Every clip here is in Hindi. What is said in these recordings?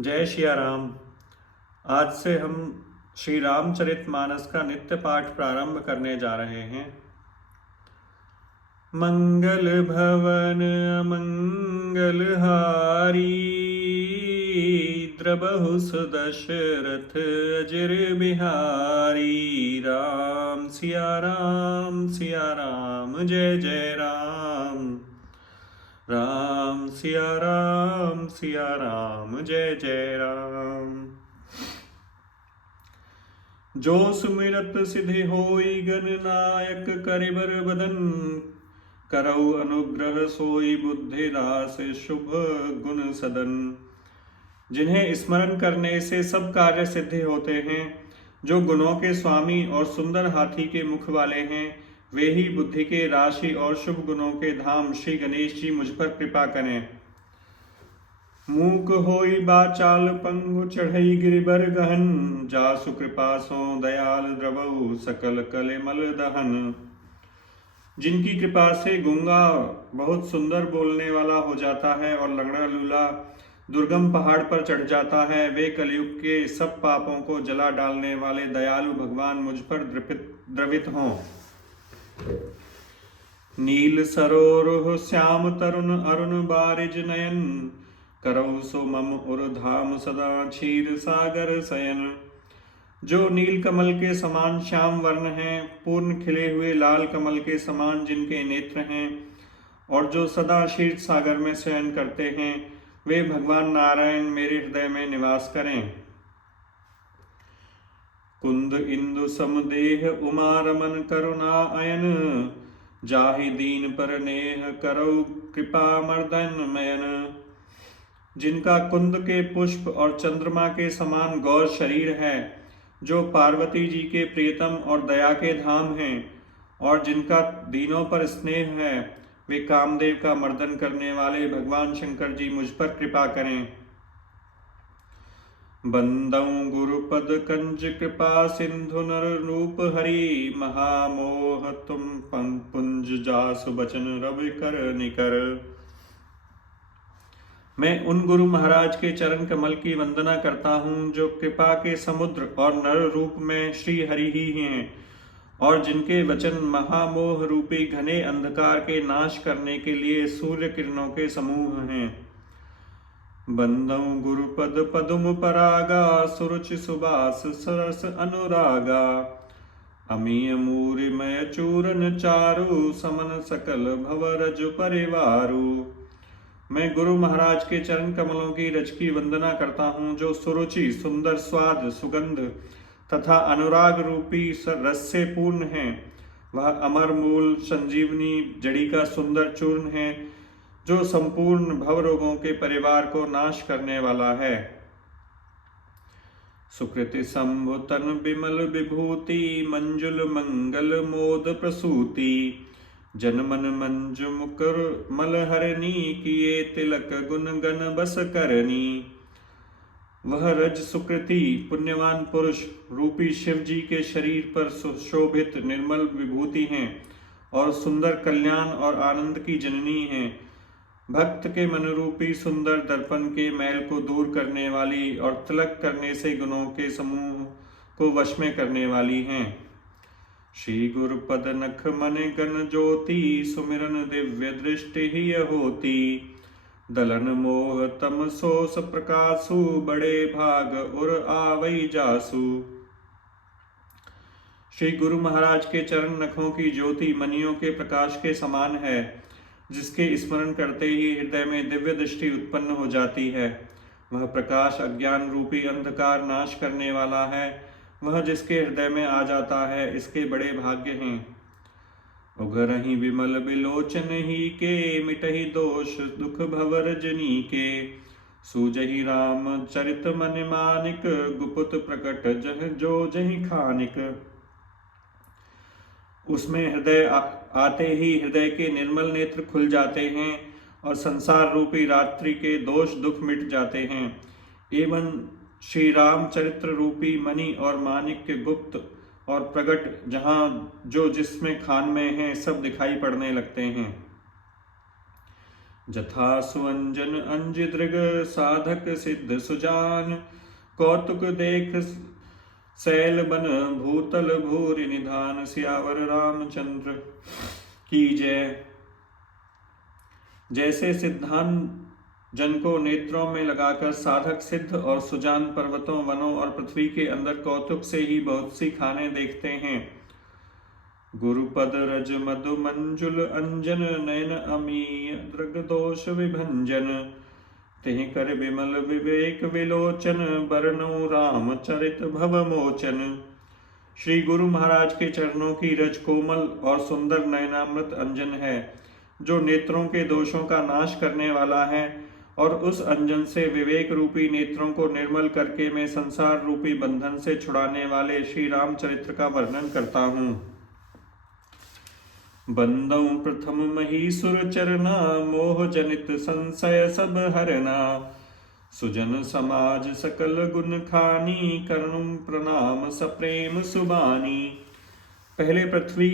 जय सिया राम। आज से हम श्री रामचरितमानस का नित्य पाठ प्रारंभ करने जा रहे हैं। मंगल भवन अमंगल हारी, द्रबहु सुदशरथ अजिर बिहारी। राम सिया राम जय जय राम। राम सिया राम जय जय राम। जो सुमिरत सिद्धि होई गणनायक करिबर बदन, करौ अनुग्रह सोई बुद्धि दास शुभ गुण सदन। जिन्हें स्मरण करने से सब कार्य सिद्धि होते हैं, जो गुणों के स्वामी और सुंदर हाथी के मुख वाले हैं, वे ही बुद्धि के राशि और शुभ गुणों के धाम श्री गणेश जी मुझ पर कृपा करें। मूक होई बाचाल पंगु चढ़ई गिरिबर गहन, जासु कृपा सो दयाल द्रवऊ सकल कलेमल दहन। जिनकी कृपा से गूंगा बहुत सुंदर बोलने वाला हो जाता है और लंगड़ा लूला दुर्गम पहाड़ पर चढ़ जाता है, वे कलयुग के सब पापों को जला डालने वाले दयालु भगवान मुझ पर द्रवित हों। नील सरोरुह श्याम तरुण अरुण बारिज नयन, करौ सो मम उर धाम सदा क्षीर सागर शयन। जो नील कमल के समान श्याम वर्ण हैं, पूर्ण खिले हुए लाल कमल के समान जिनके नेत्र हैं, और जो सदा क्षीर सागर में शयन करते हैं, वे भगवान नारायण मेरे हृदय में निवास करें। कुंद इंदु समदेह उमा रमन करुणा अयन, जाहि दीन पर नेह करौ कृपा मर्दन मयन। जिनका कुंद के पुष्प और चंद्रमा के समान गौर शरीर है, जो पार्वती जी के प्रियतम और दया के धाम हैं, और जिनका दीनों पर स्नेह है, वे कामदेव का मर्दन करने वाले भगवान शंकर जी मुझ पर कृपा करें। बंदौ गुरुपद कंज कृपा सिंधु नर रूप हरि, महामोह तुम पुंज जासु बचन रवि कर निकर। मैं उन गुरु महाराज के चरण कमल की वंदना करता हूँ, जो कृपा के समुद्र और नर रूप में श्री हरि ही हैं, और जिनके वचन महामोह रूपी घने अंधकार के नाश करने के लिए सूर्य किरणों के समूह हैं। बंदौ गुरुपद पदुम परागा, सुरुचि सुबास सरस अनुरागा। अमीय मूरिमय चूरन चारु, समन सकल भवरज परिवारु। मैं गुरु महाराज के चरण कमलों की रज की वंदना करता हूँ, जो सुरुचि सुंदर स्वाद सुगंध तथा अनुराग रूपी रस से पूर्ण है। वह अमर मूल संजीवनी जड़ी का सुंदर चूर्ण है, जो संपूर्ण भव रोगों के परिवार को नाश करने वाला है। सुकृति संभुतन विमल विभूति, मंजुल मंगल मोद प्रसूति। जन मन मंजु मुकर मल हरनी, किए तिलक गुण गण बस करनी। वह रज सुकृति पुण्यवान पुरुष रूपी शिव जी के शरीर पर सुशोभित निर्मल विभूति हैं, और सुंदर कल्याण और आनंद की जननी हैं। भक्त के मनरूपी सुंदर दर्पण के मैल को दूर करने वाली, और तिलक करने से गुणों के समूह को वश में करने वाली हैं। श्री गुरुपद नख मन गण ज्योति, सुमिरन दिव्य दृष्टि ही होती। दलन मोह तम सोस प्रकाशु, बड़े भाग उर आवई जासु। श्री गुरु महाराज के चरण नखों की ज्योति मनियों के प्रकाश के समान है, जिसके स्मरण करते ही हृदय में दिव्य दृष्टि उत्पन्न हो जाती है। वह प्रकाश अज्ञान रूपी अंधकार नाश करने वाला है। वह जिसके हृदय में आ जाता है, इसके बड़े भाग्य हैं। उगरहि विमल बिलोचन ही के, मिटहि दोष दुख भवरजनी के। सूजहि राम चरित मन मानिक, गुपुत प्रकट जह जो जहि खानिक। उसमें हृदय आते ही हृदय के निर्मल नेत्र खुल जाते हैं, और संसार रूपी रात्रि के दोष दुख मिट जाते हैं। एवं श्री राम चरित्र रूपी मणि और मानिक के गुप्त और प्रकट जहाँ जो जिसमें खान में हैं, सब दिखाई पड़ने लगते हैं। जथा सुअंजन अंज दृग साधक सिद्ध सुजान, कौतुक देख शैल बन भूतल भूरि निधान। सियावर रामचंद्र की जय। जैसे सिद्धांत जन को नेत्रों में लगाकर साधक सिद्ध और सुजान पर्वतों, वनों और पृथ्वी के अंदर कौतुक से ही बहुत सी खाने देखते हैं। गुरुपद रज मधु मंजुल अंजन, नयन अमीय दृग दोष विभंजन। तेह कर विमल विवेक विलोचन, बरनौ राम चरित भव मोचन। श्री गुरु महाराज के चरणों की रज कोमल और सुंदर नयनामृत अंजन है, जो नेत्रों के दोषों का नाश करने वाला है, और उस अंजन से विवेक रूपी नेत्रों को निर्मल करके मैं संसार रूपी बंधन से छुड़ाने वाले श्री रामचरित्र का वर्णन करता हूँ। बंदौ प्रथम महीसुर चरना, मोह जनित संशय सब हरना। सुजन समाज सकल गुण खानी, करुण प्रणाम सप्रेम सुबानी। पहले पृथ्वी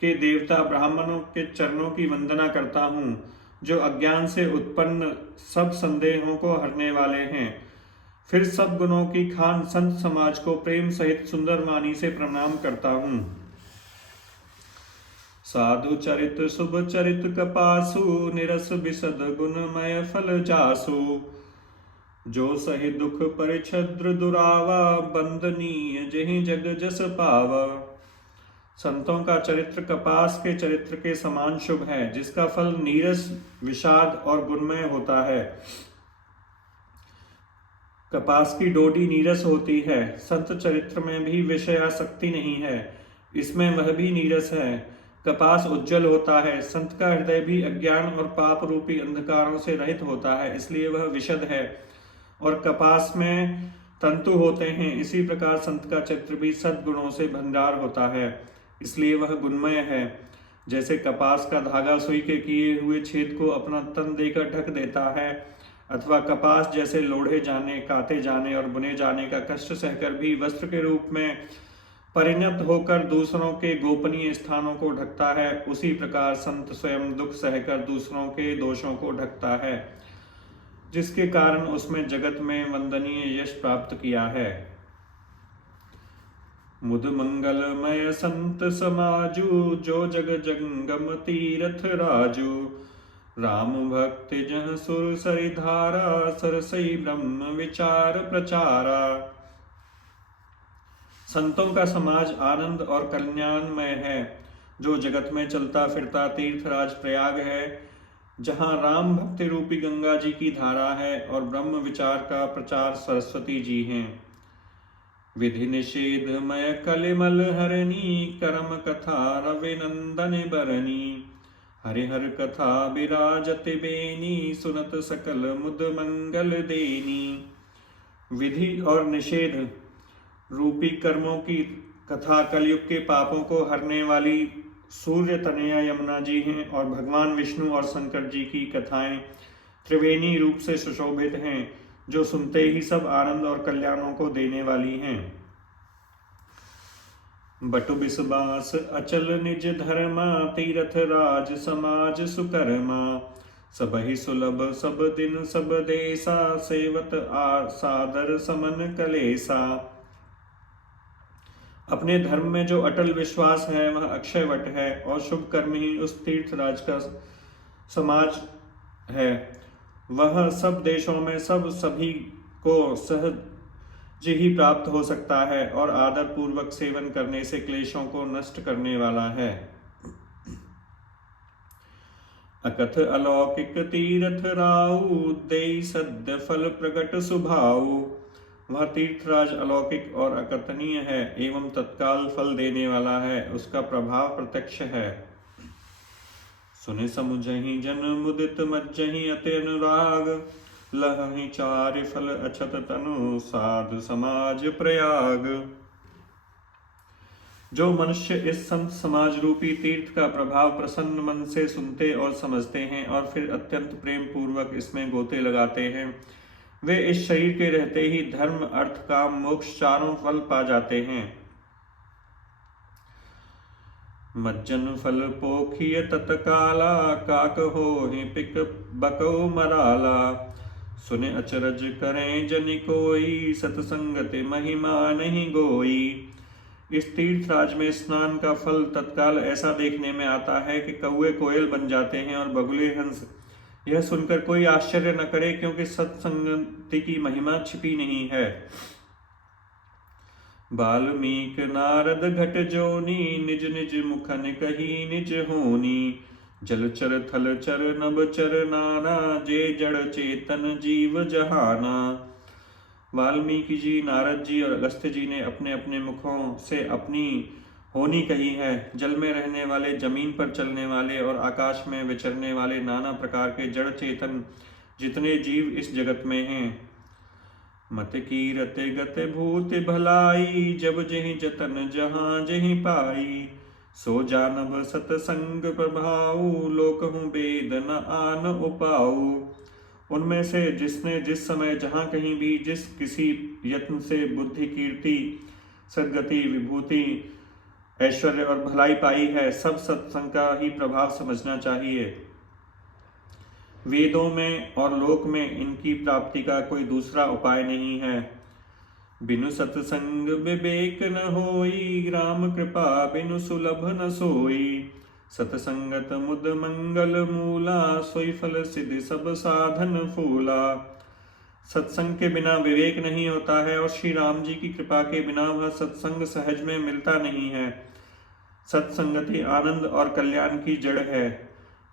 के देवता ब्राह्मणों के चरणों की वंदना करता हूँ, जो अज्ञान से उत्पन्न सब संदेहों को हरने वाले हैं। फिर सब गुणों की खान संत समाज को प्रेम सहित सुंदर वाणी से प्रणाम करता हूँ। साधु चरित शुभ चरित कपासु, निरस बिसद गुणमय फल जासु। जो सहि दुख परिछद्र दुरावा, बंदनीय जहि जग जस पावा। संतों का चरित्र कपास के चरित्र के समान शुभ है, जिसका फल नीरस, विषाद और गुणमय होता है। कपास की डोडी नीरस होती है। संत चरित्र में भी विषयासक्ति नहीं है, इसमें वह भी नीरस है। कपास उज्जवल होता है। संत का हृदय भी अज्ञान और पाप रूपी अंधकारों से रहित होता है, इसलिए वह विशद है। और कपास में तंतु होते हैं। इसी प्रकार संत का चित्र भी सद्गुणों से भंडार होता है, इसलिए वह गुणमय है। जैसे कपास का धागा सुई के किए हुए छेद को अपना तन देकर ढक देता है, अथवा कपास जैसे लोढ़े जाने, काते जाने और बुने जाने का कष्ट सहकर भी वस्त्र के रूप में परिणत होकर दूसरों के गोपनीय स्थानों को ढकता है, उसी प्रकार संत स्वयं दुख सहकर दूसरों के दोषों को ढकता है, जिसके कारण उसमें जगत में वंदनीय यश प्राप्त किया है। मुद मंगलमय संत समाजु, जो जग जंगम तीरथ राजू। राम भक्ति जह सुर सरिधारा, सरसई ब्रह्म विचार प्रचारा। संतों का समाज आनंद और कल्याणमय है, जो जगत में चलता फिरता तीर्थराज प्रयाग है, जहाँ राम भक्ति रूपी गंगा जी की धारा है और ब्रह्म विचार का प्रचार सरस्वती जी हैं। विधि निषेधमय कलिमल हरणी, कर्म कथा रविनंदन बरनी। हरिहर कथा विराजति बेनी, सुनत सकल मुद मंगल देनी। विधि और निषेध रूपी कर्मों की कथा कलयुग के पापों को हरने वाली सूर्य तनया यमुना जी हैं, और भगवान विष्णु और शंकर जी की कथाएं त्रिवेणी रूप से सुशोभित हैं, जो सुनते ही सब आनंद और कल्याणों को देने वाली हैं। बटु बिसबास अचल निज धर्मा, तीरथ राज समाज सुकर्मा। सबहि सुलभ सब दिन सब देसा, सेवत आ सादर समन कलेसा। अपने धर्म में जो अटल विश्वास है वह अक्षय वट है, और शुभ कर्म ही उस तीर्थराज का समाज है। वह सब देशों में सब सभी को सहज ही प्राप्त हो सकता है, और आदर पूर्वक सेवन करने से क्लेशों को नष्ट करने वाला है। अकथ अलौकिक तीर्थ राऊ, देई सद्य फल प्रकट सुभाऊ। वह तीर्थराज अलौकिक और अकथनीय है, एवं तत्काल फल देने वाला है, उसका प्रभाव प्रत्यक्ष है। सुने समुझहि जन मुदित मज्जहि अति अनुराग, लहहि चारि फल अछत तनु, साध समाज प्रयाग। जो मनुष्य इस संत समाज रूपी तीर्थ का प्रभाव प्रसन्न मन से सुनते और समझते हैं, और फिर अत्यंत प्रेम पूर्वक इसमें गोते लगाते हैं, वे इस शरीर के रहते ही धर्म, अर्थ, काम, मोक्ष चारों फल पा जाते हैं। मज्जन फल पोखिय तत्काला, काक होहि पिक बको मराला। सुने अचरज करें जनि कोई, सतसंगति महिमा नहीं गोई। इस तीर्थराज में स्नान का फल तत्काल ऐसा देखने में आता है कि कौवे कोयल बन जाते हैं और बगुले हंस। यह सुनकर कोई आश्चर्य न करे, क्योंकि सत्संगति की महिमा छिपी नहीं है। बाल्मीक नारद घट जोनी, निज निज मुखन कही निज होनी। जलचर थलचर नभचर नाना, जे जड़ चेतन जीव जहाना। वाल्मीकि जी, नारद जी और अगस्त्य जी ने अपने अपने मुखों से अपनी होनी कही है। जल में रहने वाले, जमीन पर चलने वाले और आकाश में विचरने वाले नाना प्रकार के जड़ चेतन जितने जीव इस जगत में हैं। मत कीरत गत भूत भलाई, जब जेहि जतन जहाँ जेहि पाई। सो जानब सतसंग प्रभाऊ, लोकहु वेद न आन उपाऊ। उनमें से जिसने जिस समय जहाँ कहीं भी जिस किसी यत्न से बुद्धि, कीर्ति, सद्गति, विभूति, ऐश्वर्य और भलाई पाई है, सब सत्संग का ही प्रभाव समझना चाहिए। वेदों में और लोक में इनकी प्राप्ति का कोई दूसरा उपाय नहीं है। बिनु सत्संग विवेक न होई, राम कृपा बिनु सुलभ न सोई। सतसंगत मुद मंगल मूला, सोई फल सिद्धि सब साधन फूला। सत्संग के बिना विवेक नहीं होता है, और श्री राम जी की कृपा के बिना वह सत्संग सहज में मिलता नहीं है। सत्संगति आनंद और कल्याण की जड़ है।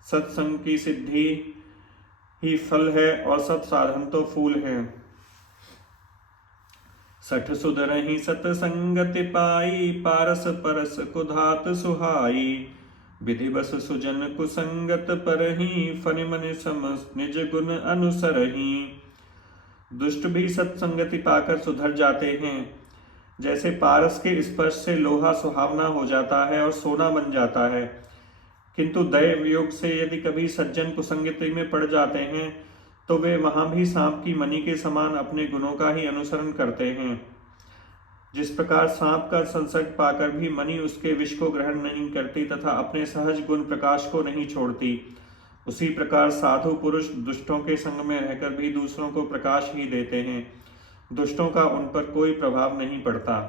सत्संग की सिद्धि ही फल है, और सब साधन तो फूल हैं। सठ सुधरहि सतसंगति पाई, पारस परस कुधात सुहाई। विधि बस सुजन कुसंगत परहि, फनि मनि समस निज गुण अनुसरहि। दुष्ट भी सत्संगति पाकर सुधर जाते हैं। जैसे पारस के स्पर्श से लोहा सुहावना हो जाता है और सोना बन जाता है, किंतु दैव योग से यदि कभी सज्जन कुसंगति में पड़ जाते हैं तो वे वहां भी सांप की मणि के समान अपने गुणों का ही अनुसरण करते हैं। जिस प्रकार सांप का संसर्ग पाकर भी मणि उसके विष को ग्रहण नहीं करती तथा अपने सहज गुण प्रकाश को नहीं छोड़ती, उसी प्रकार साधु पुरुष दुष्टों के संग में रहकर भी दूसरों को प्रकाश ही देते हैं। दुष्टों का उन पर कोई प्रभाव नहीं पड़ता।